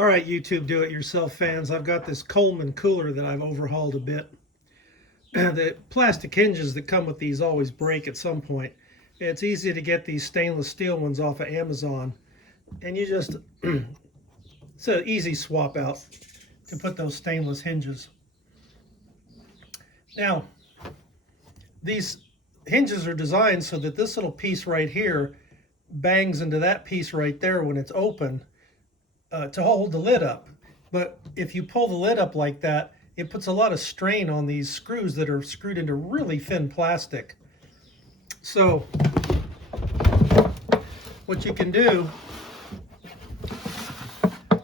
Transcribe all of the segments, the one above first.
All right, YouTube do-it-yourself fans, I've got this Coleman cooler that I've overhauled a bit. The plastic hinges that come with these always break at some point. It's easy to get these stainless steel ones off of Amazon, and you just, it's an easy swap out to put those stainless hinges. Now, these hinges are designed so that this little piece right here bangs into that piece right there when it's open to hold the lid up. But if you pull the lid up like that, it puts a lot of strain on these screws that are screwed into really thin plastic. So what you can do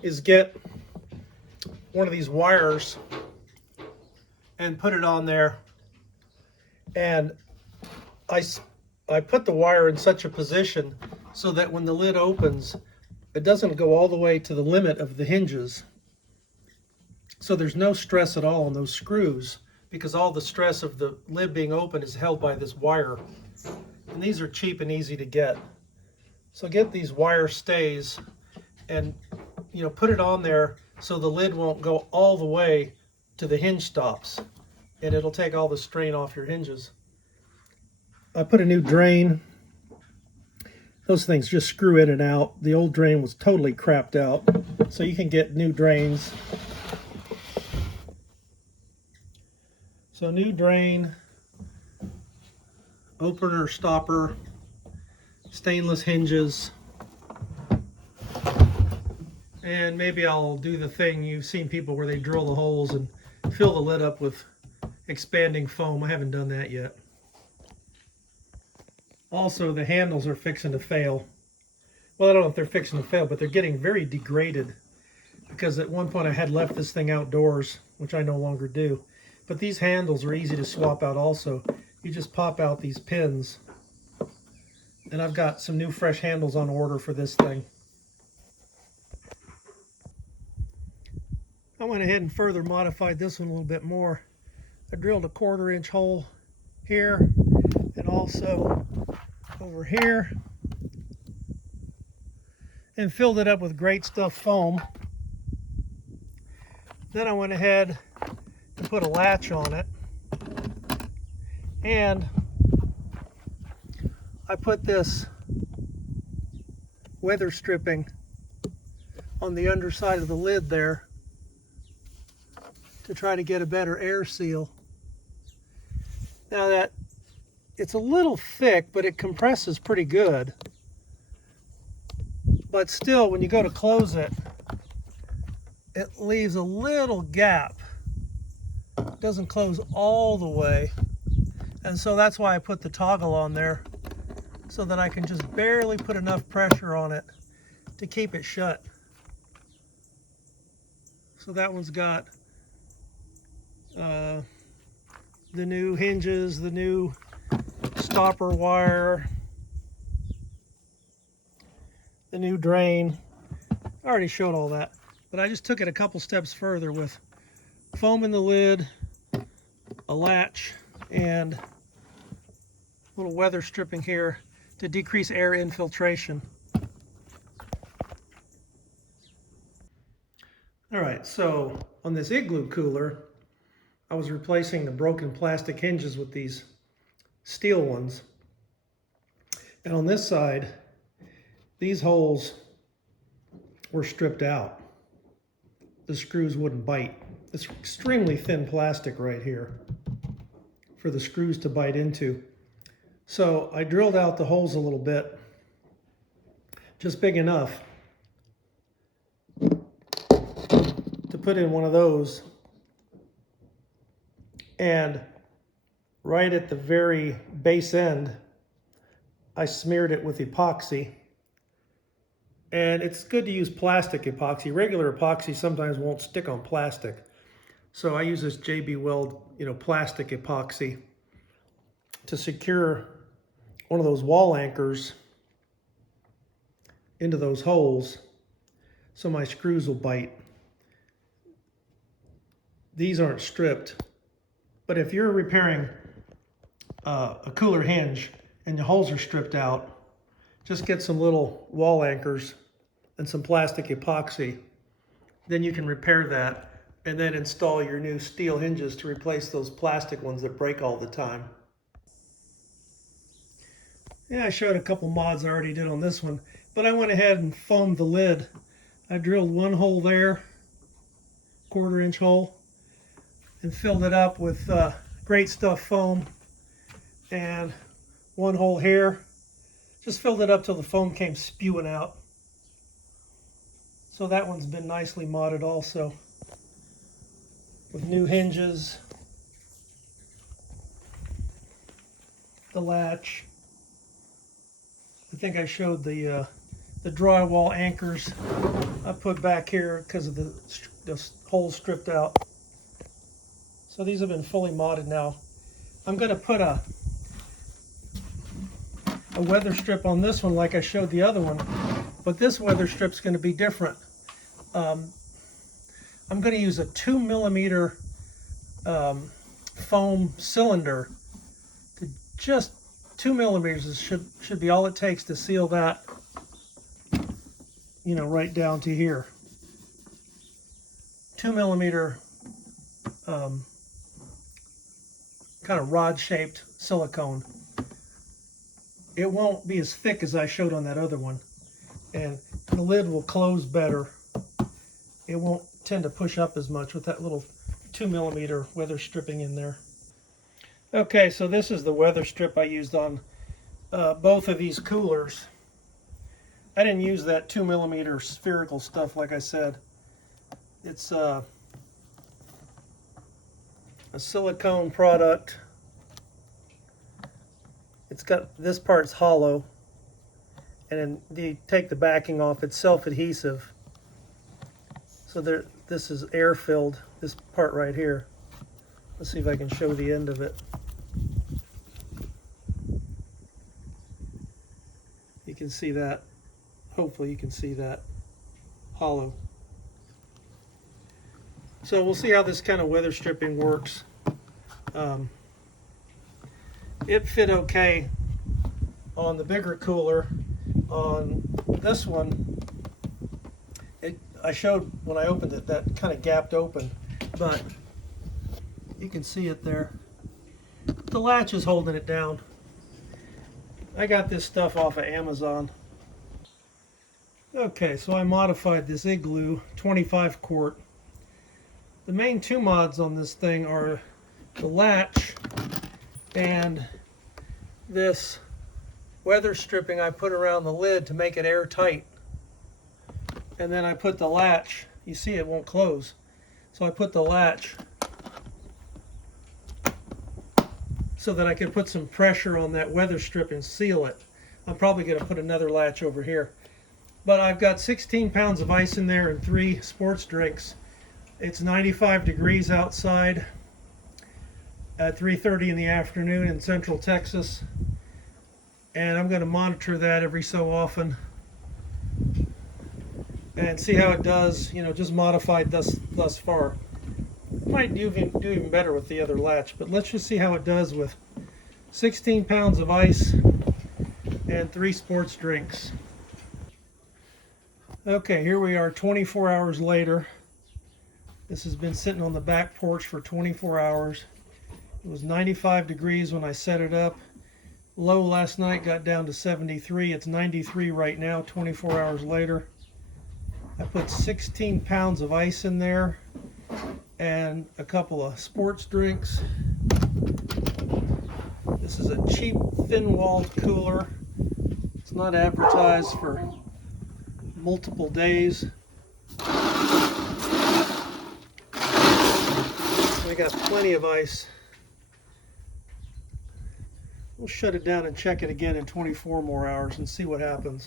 is get one of these wires and put it on there. And I put the wire in such a position so that when the lid opens, it doesn't go all the way to the limit of the hinges. So there's no stress at all on those screws because all the stress of the lid being open is held by this wire. And these are cheap and easy to get. So get these wire stays and put it on there so the lid won't go all the way to the hinge stops, and it'll take all the strain off your hinges. I put a new drain. Those things just screw in and out. The old drain was totally crapped out, so you can get new drains. So new drain, opener, stopper, stainless hinges, and maybe I'll do the thing you've seen people where they drill the holes and fill the lid up with expanding foam. I haven't done that yet. Also, the handles are fixing to fail. Well, I don't know if they're fixing to fail, but they're getting very degraded because at one point I had left this thing outdoors, which I no longer do. But these handles are easy to swap out also. You just pop out these pins. And I've got some new fresh handles on order for this thing. I went ahead and further modified this one a little bit more. I drilled a 1/4 inch hole here and also over here and filled it up with great stuff foam. Then I went ahead and put a latch on it, and I put this weather stripping on the underside of the lid there to try to get a better air seal. Now that it's a little thick, but it compresses pretty good. But still, when you go to close it, it leaves a little gap. It doesn't close all the way. And so that's why I put the toggle on there, so that I can just barely put enough pressure on it to keep it shut. So that one's got the new hinges, the new stopper wire, the new drain. I already showed all that, but I just took it a couple steps further with foam in the lid, a latch, and a little weather stripping here to decrease air infiltration. All right, so on this Igloo cooler, I was replacing the broken plastic hinges with these steel ones. And on this side, these holes were stripped out. The screws wouldn't bite. It's extremely thin plastic right here for the screws to bite into. So I drilled out the holes a little bit, just big enough to put in one of those. And right at the very base end, I smeared it with epoxy. And it's good to use plastic epoxy. Regular epoxy sometimes won't stick on plastic. So I use this JB Weld, plastic epoxy to secure one of those wall anchors into those holes so my screws will bite. These aren't stripped, but if you're repairing a cooler hinge and the holes are stripped out, just get some little wall anchors and some plastic epoxy then you can repair that and then install your new steel hinges to replace those plastic ones that break all the time. Yeah, I showed a couple mods I already did on this one, but I went ahead and foamed the lid. I drilled one hole there, 1/4 inch hole, and filled it up with Great Stuff foam, and one hole here. Just filled it up till the foam came spewing out. So that one's been nicely modded also, with new hinges, the latch. I think I showed the drywall anchors I put back here because of the holes stripped out. So these have been fully modded now. I'm going to put a weather strip on this one like I showed the other one, but this weather strip's going to be different. I'm going to use a 2mm foam cylinder. Just 2mm should be all it takes to seal that, you know, right down to here. 2mm kind of rod-shaped silicone. It won't be as thick as I showed on that other one, and the lid will close better. It won't tend to push up as much with that little 2mm weather stripping in there. Okay, so this is the weather strip I used on both of these coolers. I didn't use that 2mm spherical stuff like I said. It's a silicone product. It's got, this part's hollow, and then you take the backing off, it's self-adhesive. So this is air filled, this part right here. Let's see if I can show the end of it. You can see that. Hopefully you can see that. Hollow. So we'll see how this kind of weather stripping works. It fit okay on the bigger cooler. On this one, I showed when I opened it that kind of gapped open, but you can see it there. The latch is holding it down. I got this stuff off of Amazon. Okay, so I modified this Igloo 25 quart. The main two mods on this thing are the latch and this weather stripping I put around the lid to make it airtight. And then I put the latch, you see it won't close, so I put the latch so that I can put some pressure on that weather strip and seal it. I'm probably going to put another latch over here. But I've got 16 pounds of ice in there and 3 sports drinks. It's 95 degrees outside at 3:30 in the afternoon in Central Texas. And I'm going to monitor that every so often and see how it does, you know, just modified thus far. Might do even better with the other latch, but let's just see how it does with 16 pounds of ice and 3 sports drinks. Okay, here we are 24 hours later. This has been sitting on the back porch for 24 hours. It was 95 degrees when I set it up. Low last night got down to 73. It's 93 right now, 24 hours later. I put 16 pounds of ice in there and a couple of sports drinks. This is a cheap, thin-walled cooler. It's not advertised for multiple days. I got plenty of ice. We'll shut it down and check it again in 24 more hours and see what happens.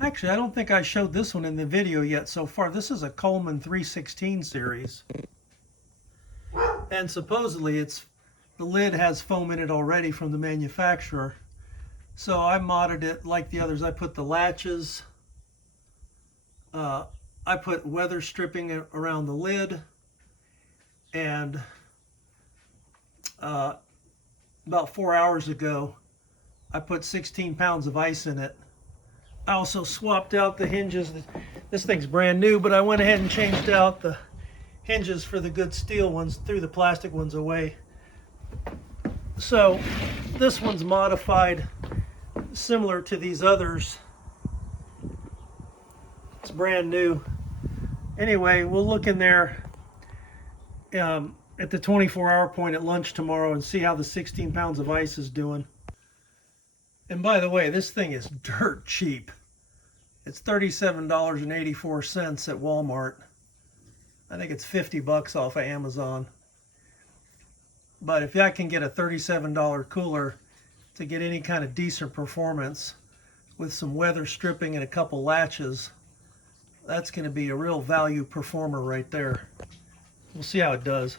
Actually, I don't think I showed this one in the video yet so far. This is a Coleman 316 series. And supposedly the lid has foam in it already from the manufacturer. So I modded it like the others. I put the latches. I put weather stripping around the lid. And about 4 hours ago, I put 16 pounds of ice in it. I also swapped out the hinges. This thing's brand new, but I went ahead and changed out the hinges for the good steel ones, threw the plastic ones away. So this one's modified similar to these others. It's brand new. Anyway, we'll look in there at the 24-hour point at lunch tomorrow and see how the 16 pounds of ice is doing. And by the way, this thing is dirt cheap. It's $37.84 at Walmart. I think it's 50 bucks off of Amazon. But if I can get a $37 cooler to get any kind of decent performance with some weather stripping and a couple latches, that's going to be a real value performer right there. We'll see how it does.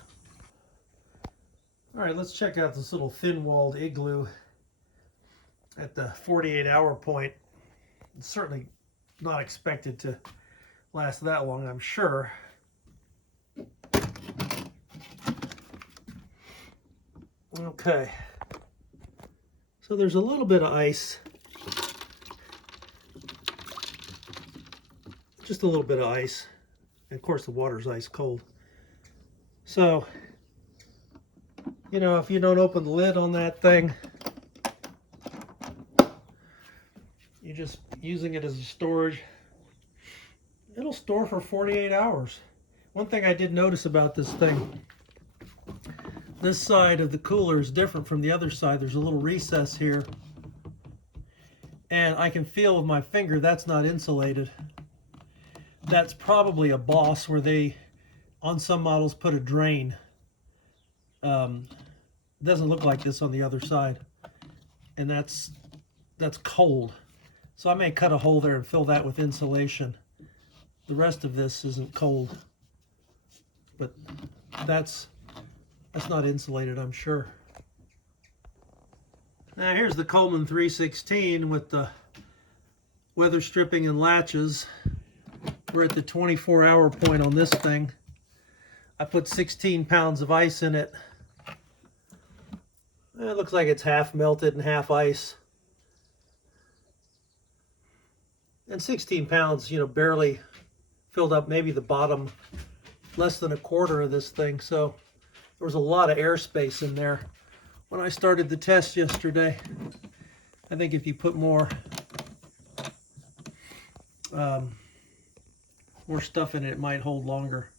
All right, let's check out this little thin-walled Igloo at the 48-hour point. It's certainly not expected to last that long, I'm sure. Okay, so there's a little bit of ice, just a little bit of ice, and of course the water's ice cold. So, you know, if you don't open the lid on that thing, you're just using it as a storage, it'll store for 48 hours. One thing I did notice about this thing, this side of the cooler is different from the other side. There's a little recess here, and I can feel with my finger that's not insulated. That's probably a Boss where they, on some models, put a drain. It doesn't look like this on the other side, and that's cold. So I may cut a hole there and fill that with insulation. The rest of this isn't cold, but that's not insulated, I'm sure. Now here's the Coleman 316 with the weather stripping and latches. We're at the 24-hour point on this thing. I put 16 pounds of ice in it. It looks like it's half melted and half ice. And 16 pounds, you know, barely filled up maybe the bottom, less than a quarter of this thing. So there was a lot of airspace in there when I started the test yesterday. I think if you put more stuff in it, it might hold longer.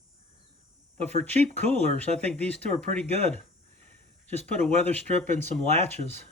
But for cheap coolers, I think these two are pretty good. Just put a weather strip and some latches.